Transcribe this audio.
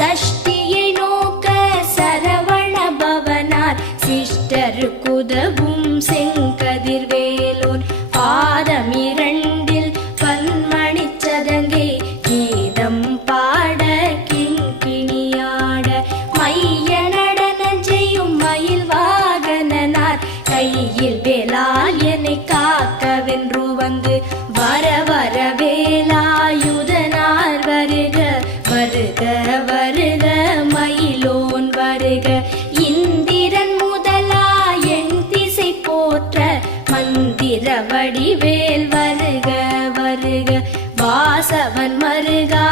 சஷ்டியை நோக்க சரவண பவனார் சிஷ்டருக்குதவும் செங்கதிர்வேலோன் பாதம் இரண்டில் பன்மணிச் சதங்கை கீதம் பாட கிண்கிணியாட மைய நடனம் செய்யும் மயில் வாகனனார் கையில் வேலால் என்னை காக்கவென்று வந்து வர வர வேலாயுதனார் வருக வருக வருக மயிலோன் வருக இந்திரன் முதலா என் திசை போற்ற மந்திர வடிவேல் வருக வருக வாசவன் மருகா